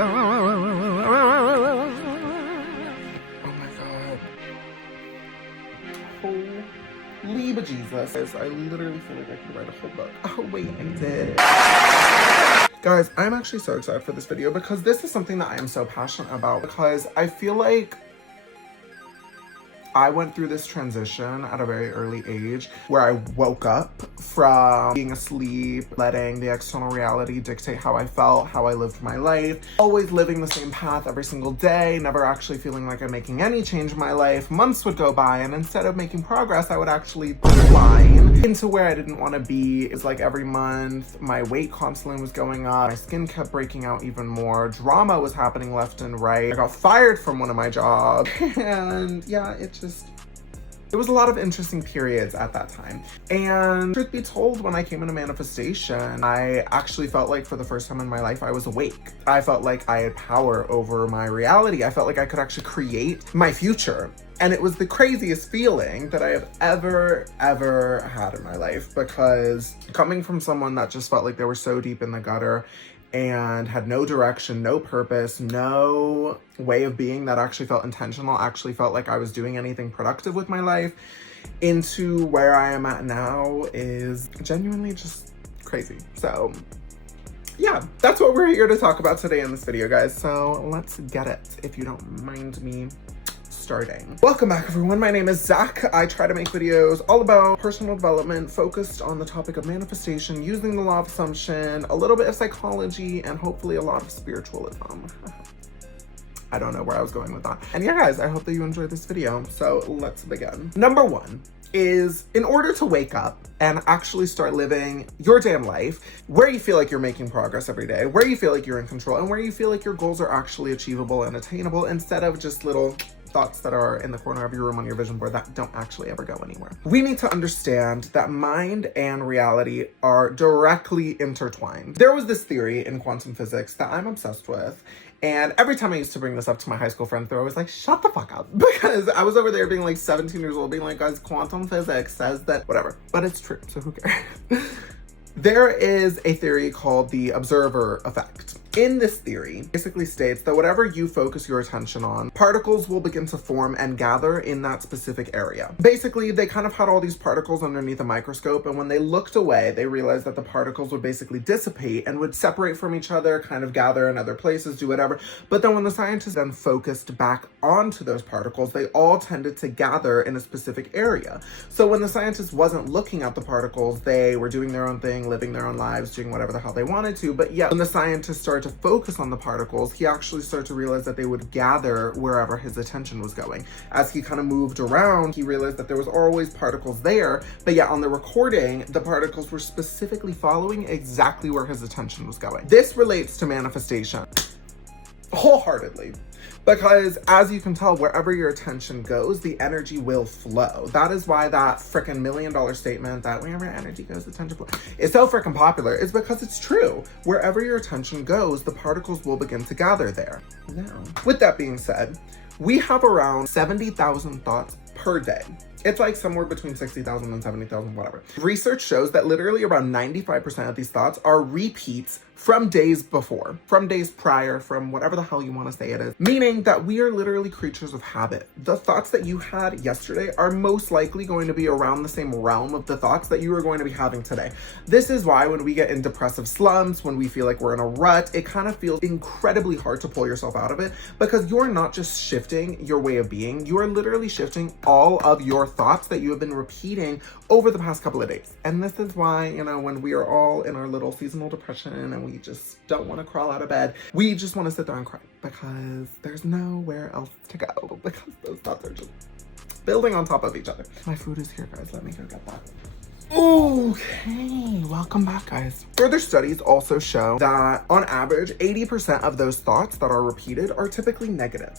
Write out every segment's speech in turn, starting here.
Oh my god. Holy bejesus. I literally feel like I could write a whole book. Oh wait, I did. Guys, I'm actually so excited for this video because this is something that I am so passionate about, because I feel like I went through this transition at a very early age where I woke up from being asleep, letting the external reality dictate how I felt, how I lived my life, always living the same path every single day, never actually feeling like I'm making any change in my life. Months would go by and instead of making progress, I would actually decline into where I didn't want to be. It's like every month, my weight constantly was going up, my skin kept breaking out even more, drama was happening left and right, I got fired from one of my jobs, and yeah, it was a lot of interesting periods at that time. And truth be told, when I came into manifestation, I actually felt like for the first time in my life, I was awake. I felt like I had power over my reality. I felt like I could actually create my future. And it was the craziest feeling that I have ever had in my life, because coming from someone that just felt like they were so deep in the gutter and had no direction, no purpose, no way of being that actually felt intentional, actually felt like I was doing anything productive with my life, into where I am at now is genuinely just crazy. So yeah, that's what we're here to talk about today in this video, guys. So let's get it, if you don't mind me starting. Welcome back, everyone. My name is Zach. I try to make videos all about personal development, focused on the topic of manifestation, using the law of assumption, a little bit of psychology, and hopefully a lot of spiritualism. I don't know where I was going with that. And yeah, guys, I hope that you enjoyed this video. So let's begin. Number one is, in order to wake up and actually start living your damn life, where you feel like you're making progress every day, where you feel like you're in control, and where you feel like your goals are actually achievable and attainable, instead of just little thoughts that are in the corner of your room on your vision board that don't actually ever go anywhere. We need to understand that mind and reality are directly intertwined. There was this theory in quantum physics that I'm obsessed with, and every time I used to bring this up to my high school friends, they're always like, shut the fuck up. Because I was over there being like 17 years old, being like, guys, quantum physics says that, whatever. But it's true, so who cares? There is a theory called the observer effect. In this theory, basically states that whatever you focus your attention on, particles will begin to form and gather in that specific area. Basically, they kind of had all these particles underneath a microscope, and when they looked away, they realized that the particles would basically dissipate and would separate from each other, kind of gather in other places, do whatever. But then when the scientists then focused back onto those particles, they all tended to gather in a specific area. So when the scientist wasn't looking at the particles, they were doing their own thing, living their own lives, doing whatever the hell they wanted to. But yeah, when the scientists started to focus on the particles, he actually started to realize that they would gather wherever his attention was going. As he kind of moved around, he realized that there was always particles there, but yet on the recording, the particles were specifically following exactly where his attention was going. This relates to manifestation wholeheartedly. Because as you can tell, wherever your attention goes, the energy will flow. That is why that freaking $1 million statement that wherever energy goes, attention flow is so freaking popular. It's because it's true. Wherever your attention goes, the particles will begin to gather there. Now, with that being said, we have around 70,000 thoughts per day. It's like somewhere between 60,000 and 70,000, whatever. Research shows that literally around 95% of these thoughts are repeats from days before, from days prior, from whatever the hell you want to say it is. Meaning that we are literally creatures of habit. The thoughts that you had yesterday are most likely going to be around the same realm of the thoughts that you are going to be having today. This is why when we get in depressive slumps, when we feel like we're in a rut, it kind of feels incredibly hard to pull yourself out of it, because you're not just shifting your way of being, you are literally shifting all of your thoughts that you have been repeating over the past couple of days. And this is why, you know, when we are all in our little seasonal depression and we just don't want to crawl out of bed, we just want to sit there and cry, because there's nowhere else to go, because those thoughts are just building on top of each other. My food is here, guys. Let me go get that. Okay, welcome back, guys. Further studies also show that on average, 80% of those thoughts that are repeated are typically negative.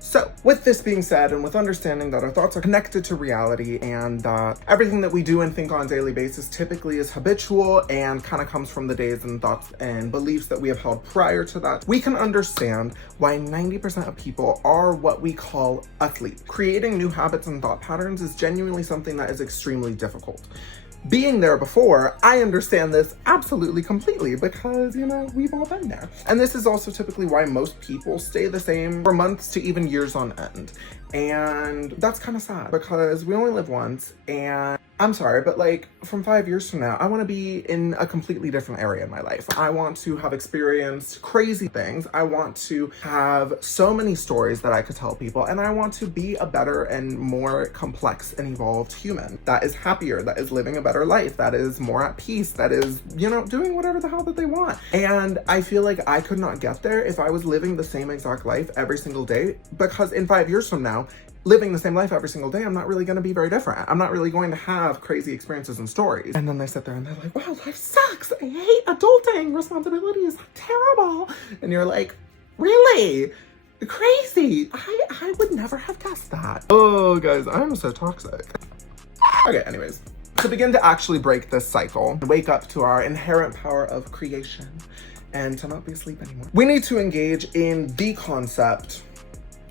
So with this being said, and with understanding that our thoughts are connected to reality, and that everything that we do and think on a daily basis typically is habitual and kind of comes from the days and thoughts and beliefs that we have held prior to that, we can understand why 90% of people are what we call asleep. Creating new habits and thought patterns is genuinely something that is extremely difficult. being there before, I understand this absolutely completely because, you know, we've all been there. And this is also typically why most people stay the same for months to even years on end. And that's kind of sad because we only live once, and I'm sorry, but like from 5 years from now, I want to be in a completely different area in my life. I want to have experienced crazy things. I want to have so many stories that I could tell people, and I want to be a better and more complex and evolved human that is happier, that is living a better life, that is more at peace, that is, you know, doing whatever the hell that they want. And I feel like I could not get there if I was living the same exact life every single day, because in 5 years from now, living the same life every single day, I'm not really going to be very different. I'm not really going to have crazy experiences and stories. And then they sit there and they're like, wow, life sucks. I hate adulting. Responsibility is terrible. And you're like, really? Crazy. I would never have guessed that. Oh, guys, I'm so toxic. Okay, anyways. To begin to actually break this cycle, wake up to our inherent power of creation and to not be asleep anymore, we need to engage in the concept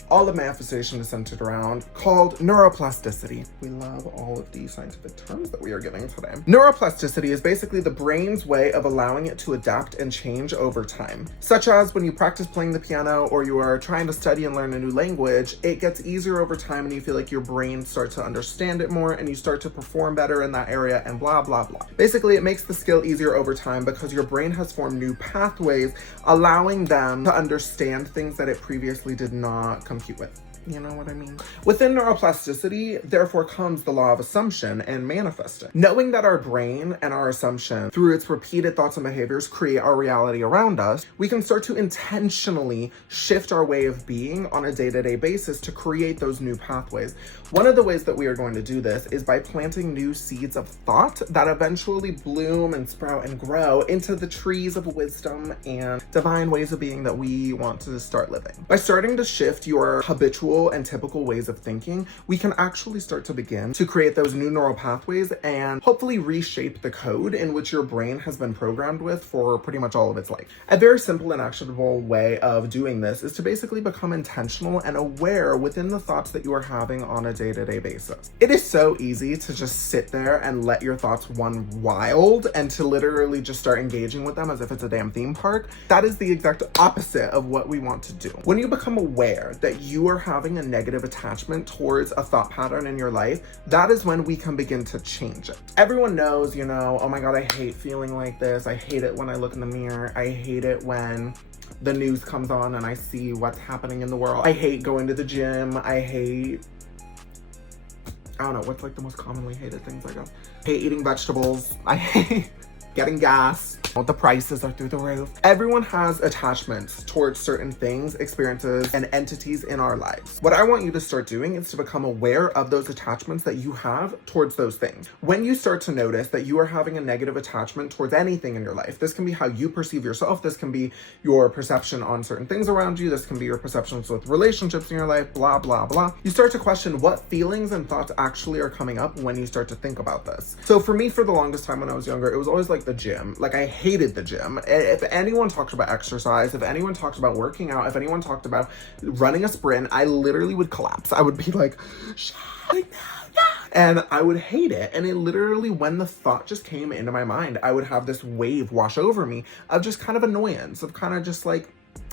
all of manifestation is centered around, called neuroplasticity. We love all of these scientific terms that we are getting today. Neuroplasticity is basically the brain's way of allowing it to adapt and change over time. Such as when you practice playing the piano or you are trying to study and learn a new language, it gets easier over time and you feel like your brain starts to understand it more and you start to perform better in that area and blah, blah, blah. Basically, it makes the skill easier over time because your brain has formed new pathways, allowing them to understand things that it previously did not compute with. You know what I mean? Within neuroplasticity, therefore, comes the law of assumption and manifesting. Knowing that our brain and our assumption, through its repeated thoughts and behaviors, create our reality around us, we can start to intentionally shift our way of being on a day-to-day basis to create those new pathways. One of the ways that we are going to do this is by planting new seeds of thought that eventually bloom and sprout and grow into the trees of wisdom and divine ways of being that we want to start living. By starting to shift your habitual and typical ways of thinking, we can actually start to begin to create those new neural pathways and hopefully reshape the code in which your brain has been programmed with for pretty much all of its life. A very simple and actionable way of doing this is to basically become intentional and aware within the thoughts that you are having on a day-to-day basis. It is so easy to just sit there and let your thoughts run wild and to literally just start engaging with them as if it's a damn theme park. That is the exact opposite of what we want to do. When you become aware that you are having a negative attachment towards a thought pattern in your life, that is when we can begin to change it. Everyone knows, you know, oh my God, I hate feeling like this. I hate it when I look in the mirror. I hate it when the news comes on and I see what's happening in the world. I hate going to the gym. I don't know, what's like the most commonly hated things I guess? I hate eating vegetables. I hate getting gas. The prices are through the roof. Everyone has attachments towards certain things, experiences, and entities in our lives. What I want you to start doing is to become aware of those attachments that you have towards those things. When you start to notice that you are having a negative attachment towards anything in your life, this can be how you perceive yourself, this can be your perception on certain things around you, this can be your perceptions with relationships in your life, blah, blah, blah. You start to question what feelings and thoughts actually are coming up when you start to think about this. So for me, for the longest time when I was younger, it was always like the gym. Like I hated the gym. If anyone talked about exercise, if anyone talked about working out, if anyone talked about running a sprint, I literally would collapse. I would be like, and I would hate it. And it literally, when the thought just came into my mind, I would have this wave wash over me of just kind of annoyance, of kind of just like,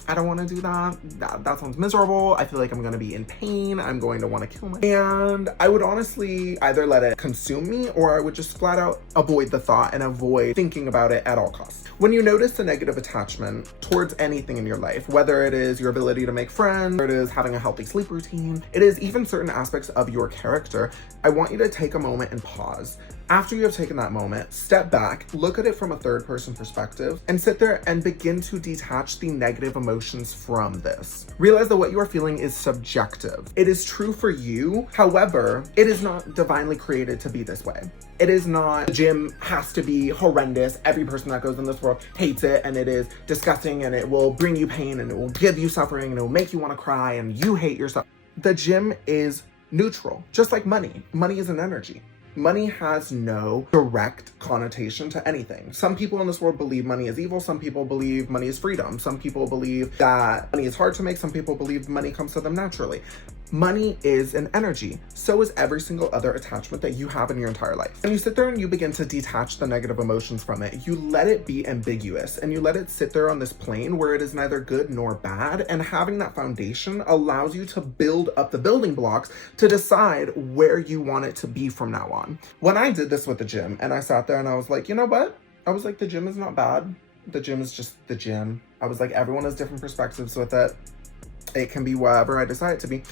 I don't want to do that. That sounds miserable. I feel like I'm going to be in pain. I'm going to want to kill myself. And I would honestly either let it consume me or I would just flat out avoid the thought and avoid thinking about it at all costs. When you notice a negative attachment towards anything in your life, whether it is your ability to make friends, or it is having a healthy sleep routine, it is even certain aspects of your character, I want you to take a moment and pause. After you have taken that moment, step back, look at it from a third person perspective, and sit there and begin to detach the negative emotions from this. Realize that what you are feeling is subjective. It is true for you. However, it is not divinely created to be this way. It is not, the gym has to be horrendous. Every person that goes in this world hates it and it is disgusting and it will bring you pain and it will give you suffering and it will make you want to cry and you hate yourself. The gym is neutral, just like money. Money is an energy. Money has no direct connotation to anything. Some people in this world believe money is evil. Some people believe money is freedom. Some people believe that money is hard to make. Some people believe money comes to them naturally. Money is an energy. So is every single other attachment that you have in your entire life. And you sit there and you begin to detach the negative emotions from it. You let it be ambiguous and you let it sit there on this plane where it is neither good nor bad. And having that foundation allows you to build up the building blocks to decide where you want it to be from now on. When I did this with the gym and I sat there and I was like, you know what? I was like, the gym is not bad. The gym is just the gym. I was like, everyone has different perspectives with it. It can be whatever I decide it to be.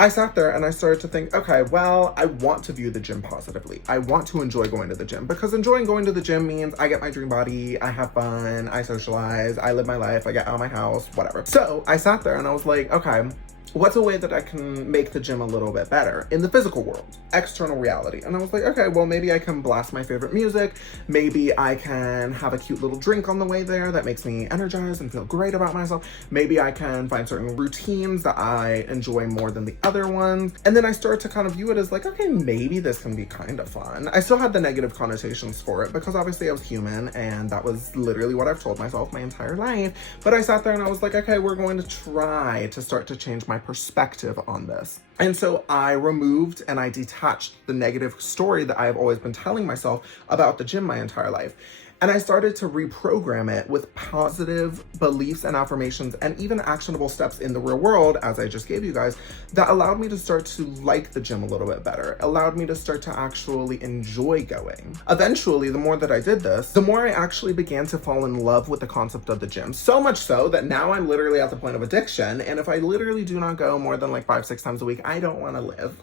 I sat there and I started to think, okay, well, I want to view the gym positively. I want to enjoy going to the gym because enjoying going to the gym means I get my dream body, I have fun, I socialize, I live my life, I get out of my house, whatever. So I sat there and I was like, okay, what's a way that I can make the gym a little bit better in the physical world, external reality? And I was like, okay, well, maybe I can blast my favorite music. Maybe I can have a cute little drink on the way there that makes me energized and feel great about myself. Maybe I can find certain routines that I enjoy more than the other ones. And then I started to kind of view it as like, okay, maybe this can be kind of fun. I still had the negative connotations for it because obviously I was human and that was literally what I've told myself my entire life. But I sat there and I was like, okay, we're going to try to start to change my perspective on this. And so I removed and I detached the negative story that I have always been telling myself about the gym my entire life. And I started to reprogram it with positive beliefs and affirmations and even actionable steps in the real world, as I just gave you guys, that allowed me to start to like the gym a little bit better, allowed me to start to actually enjoy going. Eventually, the more that I did this, the more I actually began to fall in love with the concept of the gym. So much so that now I'm literally at the point of addiction. And if I literally do not go more than like 5-6 times a week, I don't want to live.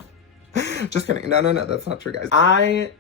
Just kidding. No, that's not true, guys. I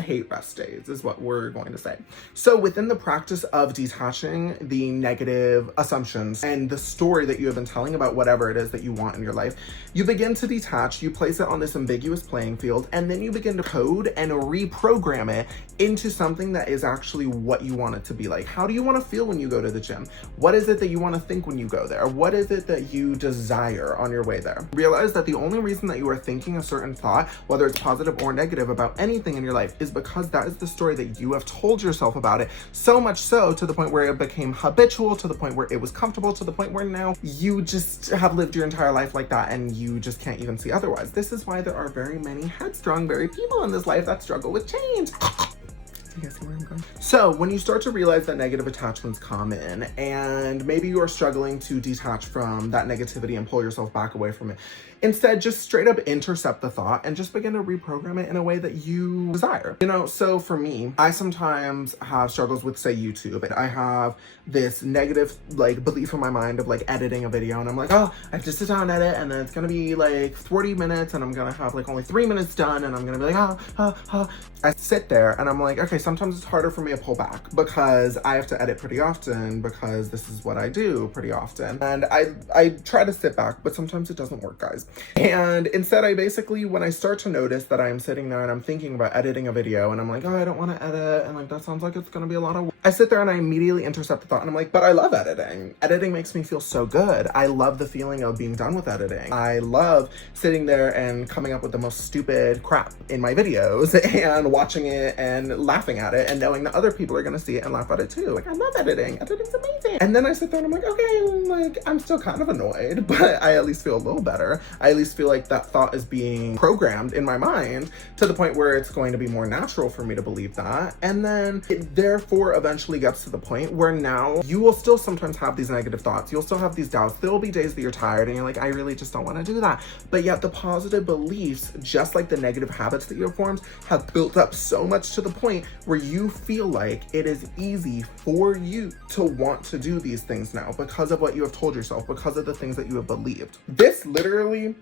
hate rest days is what we're going to say. So within the practice of detaching the negative assumptions and the story that you have been telling about whatever it is that you want in your life, you begin to detach, you place it on this ambiguous playing field, and then you begin to code and reprogram it into something that is actually what you want it to be like. How do you want to feel when you go to the gym? What is it that you want to think when you go there? What is it that you desire on your way there? Realize that the only reason that you are thinking a certain thought, whether it's positive or negative about anything in your life, is because that is the story that you have told yourself about it, so much so to the point where it became habitual, to the point where it was comfortable, to the point where now you just have lived your entire life like that and you just can't even see otherwise. This is why there are very many headstrong, very people in this life that struggle with change. You guys see where I'm going? So when you start to realize that negative attachments come in and maybe you are struggling to detach from that negativity and pull yourself back away from it, instead just straight up intercept the thought and just begin to reprogram it in a way that you desire. You know, so for me, I sometimes have struggles with, say, YouTube. I have this negative like belief in my mind of like editing a video and I'm like, oh, I have to sit down and edit and then it's gonna be like 40 minutes and I'm gonna have like only 3 minutes done and I'm gonna be like, I sit there and I'm like, okay, sometimes it's harder for me to pull back because I have to edit pretty often because this is what I do pretty often. And I try to sit back, but sometimes it doesn't work, guys. And instead, I basically, when I start to notice that I'm sitting there and I'm thinking about editing a video and I'm like, oh, I don't want to edit and like that sounds like it's gonna be a lot of work, I sit there and I immediately intercept the thought and I'm like, but I love editing. Editing makes me feel so good. I love the feeling of being done with editing. I love sitting there and coming up with the most stupid crap in my videos and watching it and laughing at it and knowing that other people are gonna see it and laugh at it too. Like, I love editing. Editing's amazing. And then I sit there and I'm like, okay, like I'm still kind of annoyed, but I at least feel a little better. I at least feel like that thought is being programmed in my mind to the point where it's going to be more natural for me to believe that. And then it therefore eventually gets to the point where now you will still sometimes have these negative thoughts. You'll still have these doubts. There will be days that you're tired and you're like, I really just don't want to do that. But yet the positive beliefs, just like the negative habits that you have formed, have built up so much to the point where you feel like it is easy for you to want to do these things now because of what you have told yourself, because of the things that you have believed. This literally,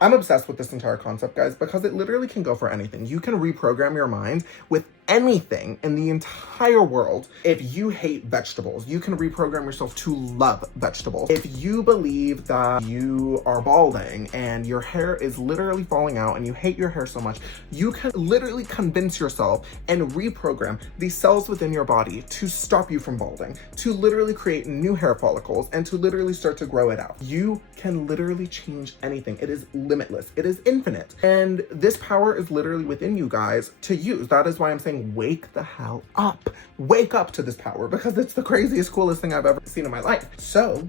I'm obsessed with this entire concept, guys, because it literally can go for anything. You can reprogram your mind with anything in the entire world. If you hate vegetables, you can reprogram yourself to love vegetables. If you believe that you are balding and your hair is literally falling out and you hate your hair so much, you can literally convince yourself and reprogram these cells within your body to stop you from balding, to literally create new hair follicles and to literally start to grow it out. You can literally change anything. It is limitless. It is infinite. And this power is literally within you guys to use. That is why I'm saying wake the hell up. Wake up to this power because it's the craziest, coolest thing I've ever seen in my life. So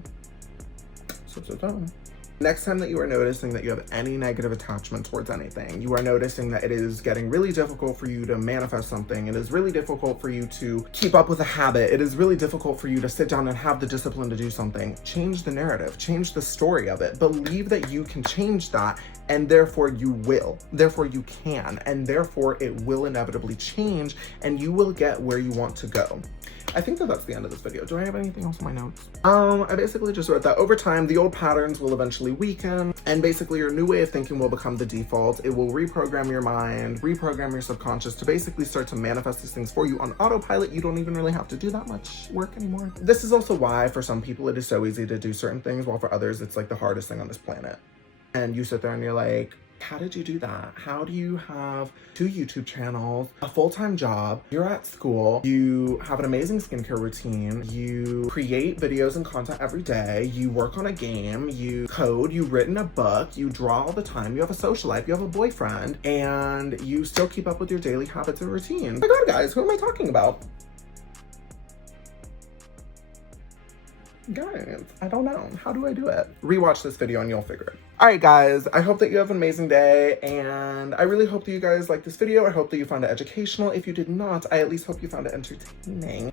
Next time that you are noticing that you have any negative attachment towards anything, you are noticing that it is getting really difficult for you to manifest something, it is really difficult for you to keep up with a habit, it is really difficult for you to sit down and have the discipline to do something, change the narrative, change the story of it. Believe that you can change that, and therefore you will. Therefore you can, and therefore it will inevitably change, and you will get where you want to go. I think that that's the end of this video. Do I have anything else in my notes? I basically just wrote that over time, the old patterns will eventually weaken, and basically your new way of thinking will become the default. It will reprogram your mind, reprogram your subconscious to basically start to manifest these things for you on autopilot. You don't even really have to do that much work anymore. This is also why for some people it is so easy to do certain things, while for others it's like the hardest thing on this planet. And you sit there and you're like, how did you do that? How do you have 2 YouTube channels, a full-time job, you're at school, you have an amazing skincare routine, you create videos and content every day, you work on a game, you code, you've written a book, you draw all the time, you have a social life, you have a boyfriend, and you still keep up with your daily habits and routine? Oh my God, guys, who am I talking about? Guys, I don't know. How do I do it? Rewatch this video and you'll figure it. All right, guys, I hope that you have an amazing day, and I really hope that you guys like this video. I hope that you found it educational. If you did not, I at least hope you found it entertaining.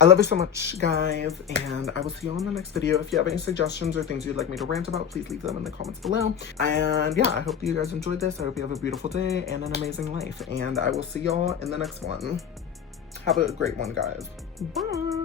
I love you so much, guys, and I will see you on the next video. If you have any suggestions or things you'd like me to rant about, please leave them in the comments below. And yeah, I hope that you guys enjoyed this. I hope you have a beautiful day and an amazing life, and I will see y'all in the next one. Have a great one, guys. Bye.